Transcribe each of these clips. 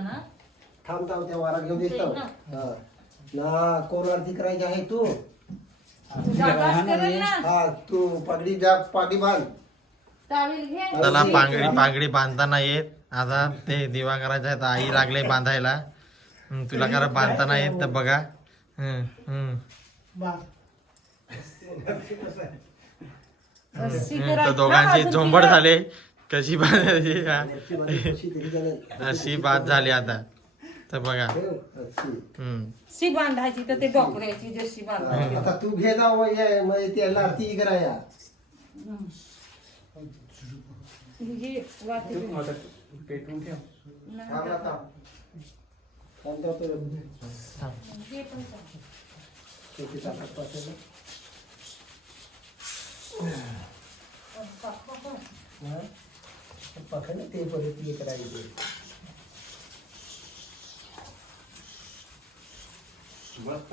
ना? थांब थांब त्या वारा घेऊन येतो. ना. हा. करायची आहे तू. जागाच करेल ना? हा तू पगडी जा बांध. त्याला पांगडी पांगडी बांधता येत. आता ते दिवा करायचा आहे तर आई लागले बांधायला. हं, तुला करा बांधता येत तर बघा. तर दोघांची झोंबड झाले. कशी बांधायची हा? वरची बाजू कशी तरी झाली. अशी बात झाली आता. तर बघा. ठेव, अशी. हं. रस्सी बांधायची तर ते डोकऱ्याची जशी बांधायची. हा, आता तू घे जा मग ये, मग त्याला आरती कराया ही वाटी पेटवून ठेव नाही पकड ते परत हे करायचे बस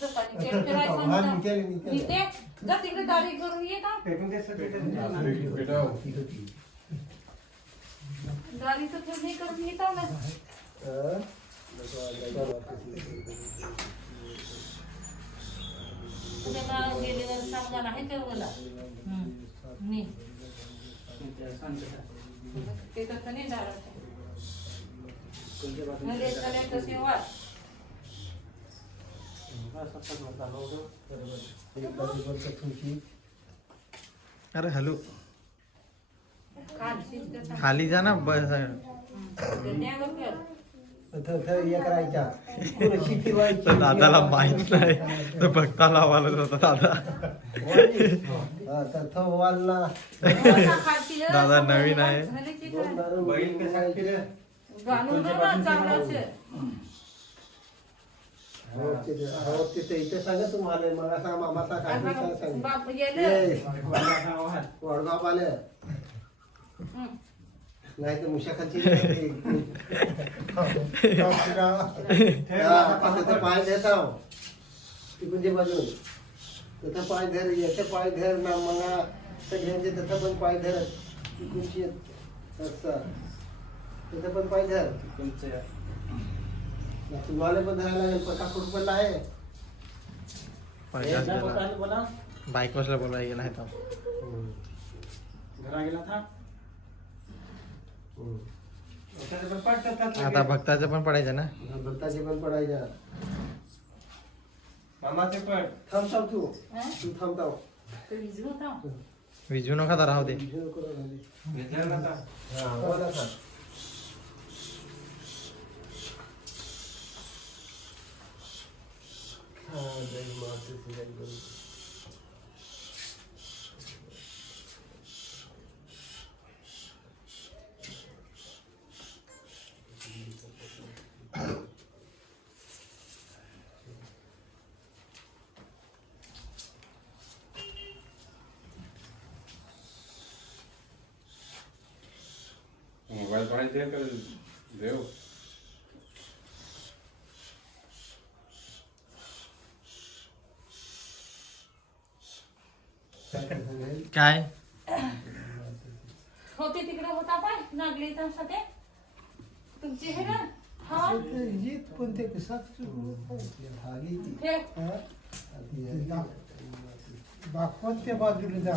ते तसं नाही झालं मध्ये झाले तसे वाट एक बाजूवर कथूची अरे हॅलो. खाली जा ना बस. तर दादाला माहीत नाही. तर भक्ता लावायला होता दादा. हा, दादा नवीन आहे. दोन दारू बैल कसा फिरत? घालून दे ना चांगलाच हो, तिथे हो, तिथे इथे सांगा तुम्हाला मला सांग मामाचा काय सांग सांग. बाप गेलं. ये, वाला आवाज. वडगाव आले. हं. नाही तर मुशाखाची पाय देत आहो तिकडच्या बाजून तिथं पाय धर याचे पाय धर ना मग सगळ्यांचे तिथं पण पाय धर. तिकडची असं. तिथं पण पाय धर. तुमचं तुम्हाला पण धरायला लागेल आहे बोला. बाईक बसला बोलायला गेला आहे तो. घरा गेला था. त्याचं पण पडतात आता भक्ताचं पण पडायचं ना? भक्ताचे पण पडायच्या मामाचे पण. थांब थांब तू. हं? तू थांब थांब. ते विजरू थांब. विजू नका तर राहू दे. विजय नको राहू दे. विचारला था हा, बोला सांग. हा, जय मातेची जय गुरु. मोबाईल पडायचे तर देव काय? होते तिकडे होता पाय नागलीचा साठी तुमची हे ना? हा? ते हाली हे हा? दाखवत त्या बाजूला जा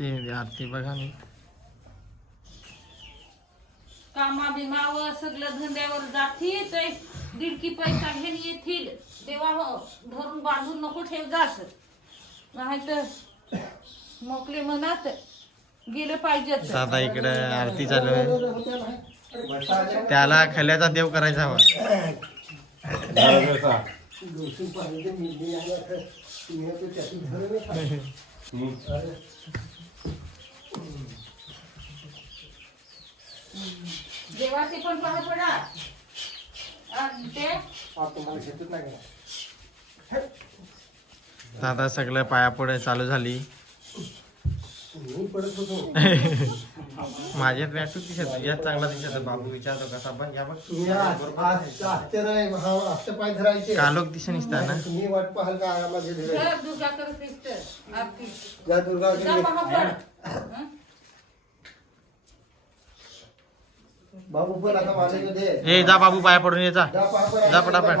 ते आरती बघा मी कामा बिमावर सगळं धंद्यावर जातील ते दीडकी पैसा घेऊन येतील. तेव्हा हो धरून बांधून नको ठेव जास. नाही तर मोकळे मनात गेलं पाहिजेच दादा इकडे आरती चालू आहे. त्याला खल्याचा देव करायचा हवा. झालं कसा? गौतम पाहिजे मी मी आला तर तुम्ही तो त्याची धरून खा. हम्म. अरे, देवाचे पण पाहा पडा आणि ते आप तुम्हाला घेतच नाही का? दादा सगळं पायापुढे चालू झाली मी पडत होतो माझ्यात दिसत तुझ्यात चांगला दिसत बाबू विचारतो कसा पण या बघ तुम्ही आज आज हा पाय धरायचे कालोख दिसे निसता ना तुम्ही वाट पाहाल का आरामात दुर्गा कर सिस्टर आरती जा दुर्गा जा? बाबू पण आता माझ्याकडे दे ए जा बाबू पाया पडून ये जा. पटापट.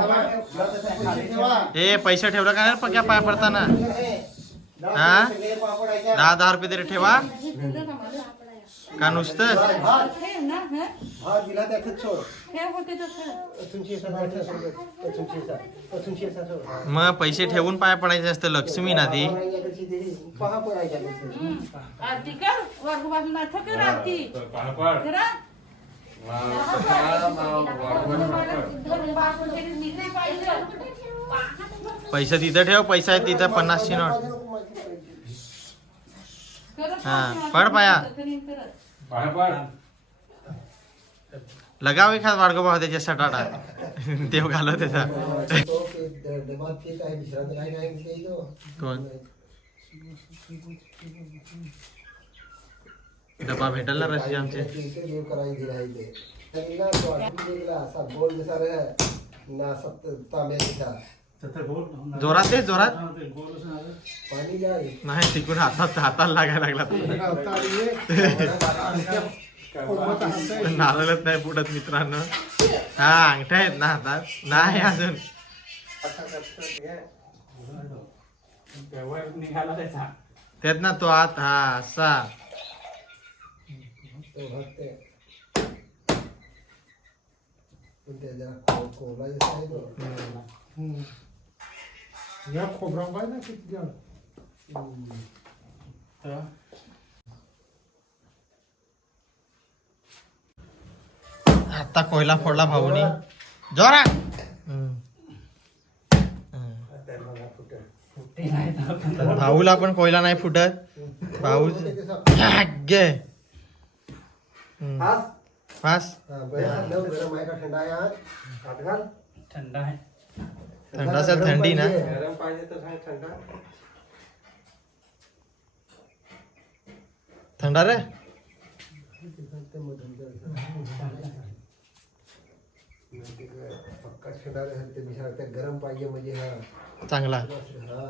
ए पैसे ठेवलं का? नाही पक्या पाया पडताना. हा? दहा दहा रुपये तरी ठेवा. का नुसतं भात दिला मग पैसे ठेवून पाया पडायचे असतं लक्ष्मी ना ती. पहा आरती कर कर आरती पैसे तिथं ठेव पैसा आहे तिथं पन्नासची नोट. हा, पड पाया. लगाव एखाद वाडगो भाव त्याच्या सटाटा. देव घालो त्याचा. कोण? डबा भेटल ना रशी आमचे जोरात दे जोरात. नाही तिकून हातात हाताला लागायला लागला नारळच नाही फुटत मित्रांनो. हा अंगठ्या आहेत ना हातात. नाही अजून. व्यवहार निघाला त्याचा. त्यात ना तो आत हा असा. या खोबरा पाहिजे ना किती आता कोयला फोडला भाऊनी. जोरा भाऊला पण कोयला नाही फुटत. भाऊ गे पास थंडा आहे. थंड असेल थंडी ना? गरम पाहिजे तर सांग थंड. थंडा रे? पक्का थंडा ते बिचारा त्या गरम पाहिजे म्हणजे हा. चांगला. हा.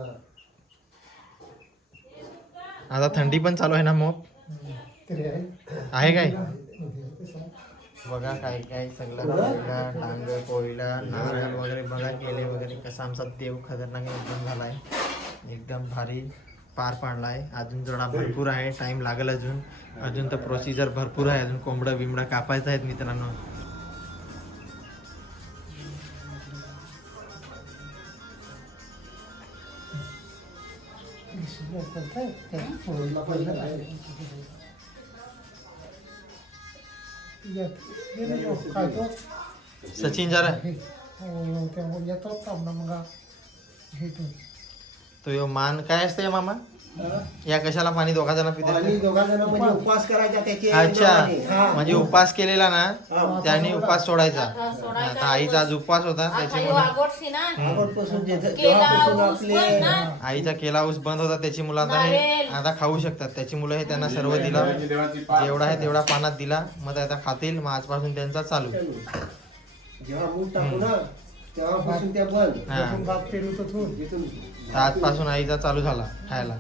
आता थंडी पण चालू आहे ना मग? तरी आहे. आहे काय? बघा काय काय सगळं कोयला डांग कोयला नारळ वगैरे बघा केले वगैरे. कसा आमचा देव खतरनाक एकदम झालाय. एकदम भारी पार पाडलाय. अजून जोडा भरपूर आहे टाइम लागेल अजून. अजून तर प्रोसिजर भरपूर आहे अजून कोंबडं बिंबडं कापायचं आहेत मित्रांनो. Я, я не знаю, как это. સચિન જરા હું એવું કે હું જતો હતો હમણાં મંગા જીતું तो यो मान काय असते मामा? या कशाला पाणी दोघा जण म्हणजे उपवास करायचा त्याचे अच्छा. म्हणजे उपवास केलेला ना. त्याने उपवास सोडायचा. हा. आता आईचा आज उपवास होता त्याच्यामुळे आईचा केला ऊस बंद होता त्याची मुलं आता हे. आता खाऊ शकतात. त्याची मुलं हे त्यांना सर्व दिलं. जेवढा आहे तेवढा पानात दिला. मग आता खातील मग आजपासून त्यांचा चालू. जेव्हा मूग टाकू ना तेव्हापासून त्या बंद. तर आजपासून आईचा चालू झाला खायला?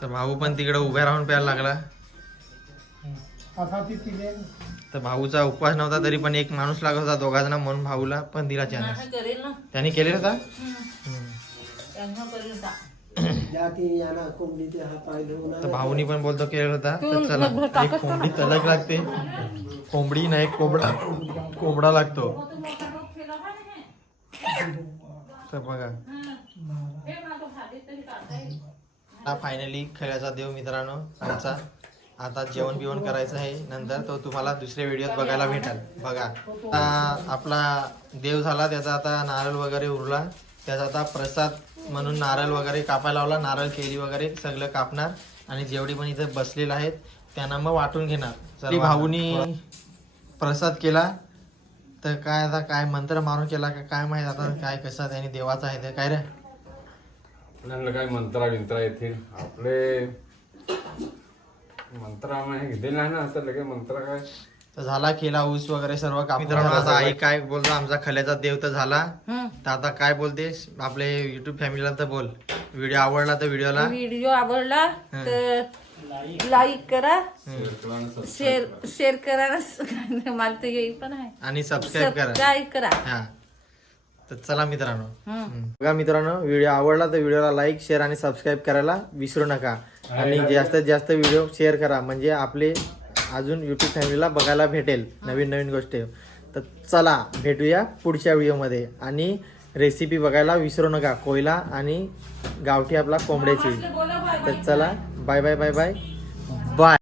तर भाऊ पण तिकडे उभ्या राहून प्यायला लागला. तर भाऊचा उपवास नव्हता तरी पण एक माणूस लागत होता दोघा जण म्हणून भाऊला पण दिला चान्स ना. त्यांनी केलेला होता तर भाऊनी पण बोलतो केलेला होता तर चला. एक कोंबडी तलक लागते. कोंबडी नाही कोंबडा कोंबडा लागतो. केला? तर बघा. हं. फायनली खेळाचा देव मित्रांनो आमचा. आता जेवण बिवण करायचं आहे. नंतर तो तुम्हाला दुसऱ्या व्हिडिओत बघायला भेटेल. बघा. आता आपला देव झाला त्याचा आता नारळ वगैरे उरला. त्याचा आता प्रसाद म्हणून नारळ वगैरे कापायला लावला. नारळ केली वगैरे सगळं कापणार. आणि जेवढे पण इथे बसलेले आहेत त्यांना मग वाटून घेणार. तरी भाऊनी प्रसाद केला. तर काय आता काय मंत्र मारून केला का काय माहीत आता काय कसं त्यांनी देवाचा आहे ते काय रे? आपल्याला काय मंत्रा बिंत्रा येतील? आपले मंत्र आम्ही घेतले नाही ना आता लगे मंत्र काय? तर झाला केला ऊस वगैरे सर्व मित्रांनो आता आई काय बोलतो? आमचा खल्याचा देव तर झाला. हं. तर आता काय बोलतेस? आपले युट्यूब फॅमिलीला तर बोल. व्हिडिओ आवडला तर व्हिडिओला व्हिडिओ आवडला तर लाईक करा. शेअर शेअर करा ना. मला तर येईल पण आहे. आणि सबस्क्राईब करा. करा. हा. तर चला मित्रांनो. हम्म. बघा मित्रांनो व्हिडिओ आवडला तर व्हिडिओला लाईक शेअर आणि सबस्क्राईब करायला विसरू नका. आणि जास्तीत जास्त व्हिडिओ शेअर करा. म्हणजे आपले अजून युट्यूब फॅमिलीला बघायला भेटेल नवीन नवीन गोष्टी. तर चला भेटूया पुढच्या व्हिडिओमध्ये आणि रेसिपी बघायला विसरू नका कोयला आणि गावठी आपला कोंबड्याची. तर चला bye bye bye bye bye